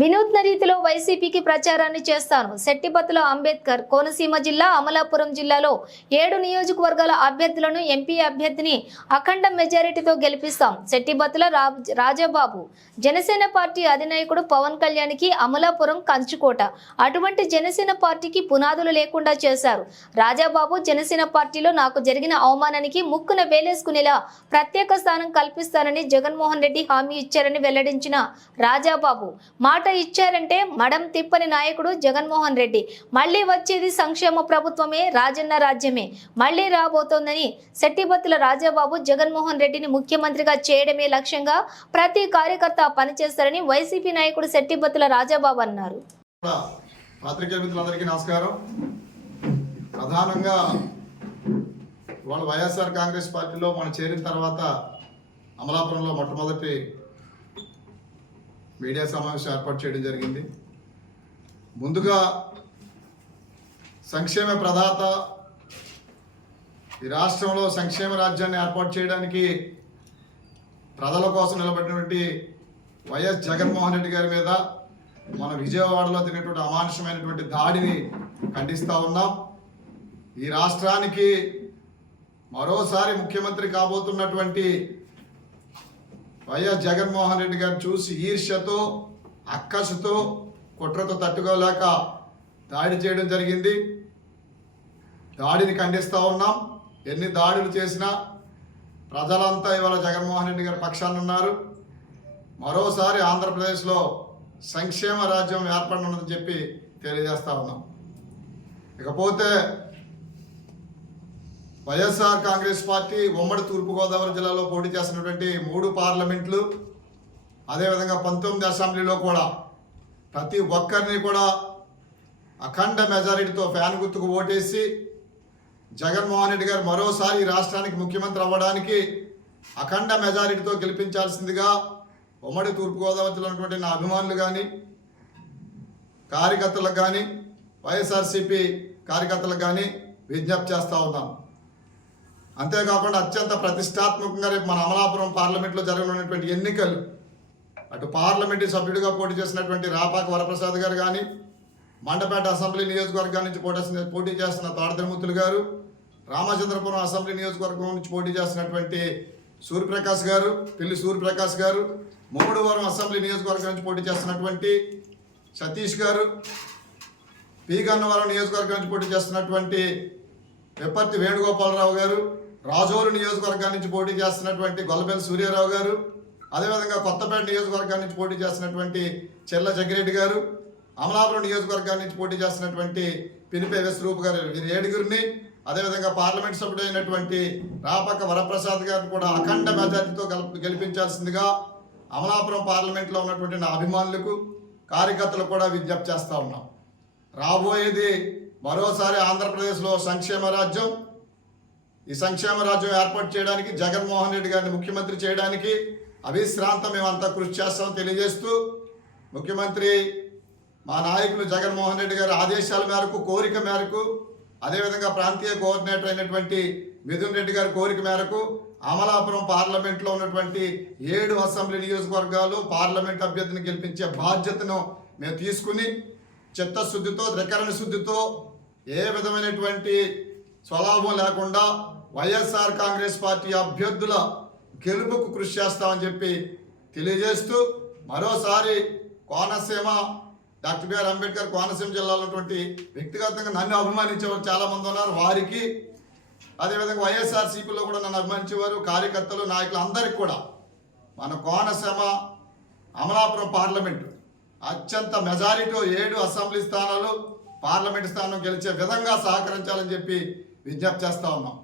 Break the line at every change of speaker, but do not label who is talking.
వినూత్న రీతిలో వైసీపీకి ప్రచారాన్ని చేస్తాను. శెట్టిబత్తుల అంబేద్కర్ కోనసీమ జిల్లా అమలాపురం జిల్లాలో ఏడు నియోజకవర్గాల అభ్యర్థులను ఎంపీ అభ్యర్థిని అఖండ మెజారిటీతో గెలిపిస్తాం. శెట్టిబత్తుల రాజాబాబు జనసేన పార్టీ అధినాయకుడు పవన్ కళ్యాణ్కి అమలాపురం కంచుకోట. అటువంటి జనసేన పార్టీకి పునాదులు లేకుండా చేశారు. రాజాబాబు జనసేన పార్టీలో నాకు జరిగిన అవమానానికి ముక్కున వేలేసుకునేలా ప్రత్యేక స్థానం కల్పిస్తానని జగన్మోహన్ రెడ్డి హామీ ఇచ్చారని వెల్లడించిన రాజాబాబు మాట ఇచ్చారంటే మడం తిప్పని నాయకుడు జగన్మోహన్ రెడ్డి. మళ్ళీ వచ్చేది సంక్షేమ ప్రభుత్వమే రాజన్న రాజ్యమే. మళ్ళీ రాబోతోందని శెట్టిబత్తుల రాజాబాబు జగన్మోహన్ రెడ్డిని ముఖ్యమంత్రిగా చేయడమే లక్ష్యంగా ప్రతి కార్యకర్త పనిచేస్తారని వైసీపీ నాయకుడు శెట్టిబత్తుల రాజాబాబు అన్నారు.
పాత్రికేయ మిత్రులందరికీ నమస్కారం. ప్రధానంగా వాళ్ళు వైఎస్ఆర్ కాంగ్రెస్ పార్టీలో మనం చేరిన తర్వాత అమలాపురంలో మొట్టమొదటి మీడియా సమావేశం ఏర్పాటు చేయడం జరిగింది. ముందుగా సంక్షేమ ప్రదాత ఈ రాష్ట్రంలో సంక్షేమ రాజ్యాన్ని ఏర్పాటు చేయడానికి ప్రజల కోసం నిలబడినటువంటి వైఎస్ జగన్మోహన్ రెడ్డి గారి మీద మన విజయవాడలో తినేటువంటి అమానుషమైనటువంటి దాడిని ఖండిస్తూ ఉన్నాం. ఈ రాష్ట్రానికి మరోసారి ముఖ్యమంత్రి కాబోతున్నటువంటి వైఎస్ జగన్మోహన్ రెడ్డి గారు చూసి ఈర్ష్యతో అక్కసుతో కుట్రతో తట్టుకోలేక దాడి చేయడం జరిగింది. దాడిని ఖండిస్తూ ఉన్నాం. ఎన్ని దాడులు చేసినా ప్రజలంతా ఇవాళ జగన్మోహన్ రెడ్డి గారి పక్షాన ఉన్నారు. మరోసారి ఆంధ్రప్రదేశ్లో సంక్షేమ రాజ్యం ఏర్పడనుందని చెప్పి తెలియజేస్తా ఉన్నాం. ఇకపోతే వైఎస్ఆర్ కాంగ్రెస్ పార్టీ ఉమ్మడి తూర్పుగోదావరి జిల్లాలో పోటీ చేస్తున్నటువంటి మూడు పార్లమెంట్లు అదేవిధంగా పంతొమ్మిది అసెంబ్లీలో కూడా ప్రతి ఒక్కరిని కూడా అఖండ మెజారిటీతో ఫ్యాన్ గుర్తుకు ఓటేసి జగన్మోహన్ రెడ్డి గారు మరోసారి ఈ రాష్ట్రానికి ముఖ్యమంత్రి అవ్వడానికి అఖండ మెజారిటీతో గెలిపించాల్సిందిగా ఉమ్మడి తూర్పుగోదావరి జిల్లా ఉన్నటువంటి నా అభిమానులు కానీ కార్యకర్తలకు కానీ వైఎస్ఆర్సీపీ కార్యకర్తలకు కానీ విజ్ఞప్తి చేస్తూ ఉన్నాను. అంతేకాకుండా అత్యంత ప్రతిష్టాత్మకంగా రేపు మన అమలాపురం పార్లమెంట్లో జరగనున్నటువంటి ఎన్నికలు అటు పార్లమెంటు సభ్యుడిగా పోటీ చేసినటువంటి రాపాక వరప్రసాద్ గారు కానీ మండపేట అసెంబ్లీ నియోజకవర్గం నుంచి పోటీ పోటీ చేస్తున్న తోడతిరుమూర్తులు గారు రామచంద్రపురం అసెంబ్లీ నియోజకవర్గం నుంచి పోటీ చేస్తున్నటువంటి సూర్యప్రకాష్ గారు పిల్లి సూర్యప్రకాష్ గారు మూడవరం అసెంబ్లీ నియోజకవర్గం నుంచి పోటీ చేస్తున్నటువంటి సతీష్ గారు పీగన్నవరం నియోజకవర్గం నుంచి పోటీ చేస్తున్నటువంటి విప్పర్తి వేణుగోపాలరావు గారు రాజోలు నియోజకవర్గం నుంచి పోటీ చేస్తున్నటువంటి గొల్లబెల్లి సూర్యారావు గారు అదేవిధంగా కొత్తపేట నియోజకవర్గం నుంచి పోటీ చేస్తున్నటువంటి చెల్ల జగ్గిరెడ్డి గారు అమలాపురం నియోజకవర్గం నుంచి పోటీ చేస్తున్నటువంటి పినిపే విశ్వరూప్ గారు వీరి ఏడుగురిని అదేవిధంగా పార్లమెంట్ సభ్యుడు అయినటువంటి రాపక్క వరప్రసాద్ గారిని కూడా అఖండ మెజార్టీతో గెలిపించాల్సిందిగా అమలాపురం పార్లమెంట్లో ఉన్నటువంటి నా అభిమానులకు కార్యకర్తలకు కూడా విజ్ఞప్తి చేస్తూ ఉన్నాం. రాబోయేది మరోసారి ఆంధ్రప్రదేశ్లో సంక్షేమ రాజ్యం ఈ సంక్షేమ రాజ్యం ఏర్పాటు చేయడానికి జగన్మోహన్ రెడ్డి గారిని ముఖ్యమంత్రి చేయడానికి అవిశ్రాంతం మేమంతా కృషి చేస్తామని తెలియజేస్తూ ముఖ్యమంత్రి మా నాయకులు జగన్మోహన్ రెడ్డి గారి ఆదేశాల మేరకు కోరిక మేరకు అదేవిధంగా ప్రాంతీయ కోఆర్డినేటర్ అయినటువంటి మిథున్ రెడ్డి గారి కోరిక మేరకు అమలాపురం పార్లమెంట్లో ఉన్నటువంటి ఏడు అసెంబ్లీ నియోజకవర్గాలు పార్లమెంట్ అభ్యర్థిని గెలిపించే బాధ్యతను మేము తీసుకుని చిత్తశుద్ధితో త్రికరణ శుద్ధితో ఏ విధమైనటువంటి స్వలాభం లేకుండా వైఎస్ఆర్ కాంగ్రెస్ పార్టీ అభ్యర్థుల గెలుపుకు కృషి చేస్తామని చెప్పి తెలియజేస్తూ మరోసారి Konaseema doctor B R Ambedkar Konaseema జిల్లాలో ఉన్నటువంటి వ్యక్తిగతంగా నన్ను అభిమానించేవారు చాలా మంది ఉన్నారు. వారికి అదేవిధంగా వైఎస్ఆర్సీపీలో కూడా నన్ను అభిమానించేవారు కార్యకర్తలు నాయకులు అందరికీ కూడా మన కోనసీమ అమలాపురం పార్లమెంటు అత్యంత మెజారిటీ ఏడు అసెంబ్లీ స్థానాలు పార్లమెంట్ స్థానం గెలిచే విధంగా సహకరించాలని చెప్పి విజ్ఞప్తి చేస్తా ఉన్నాం.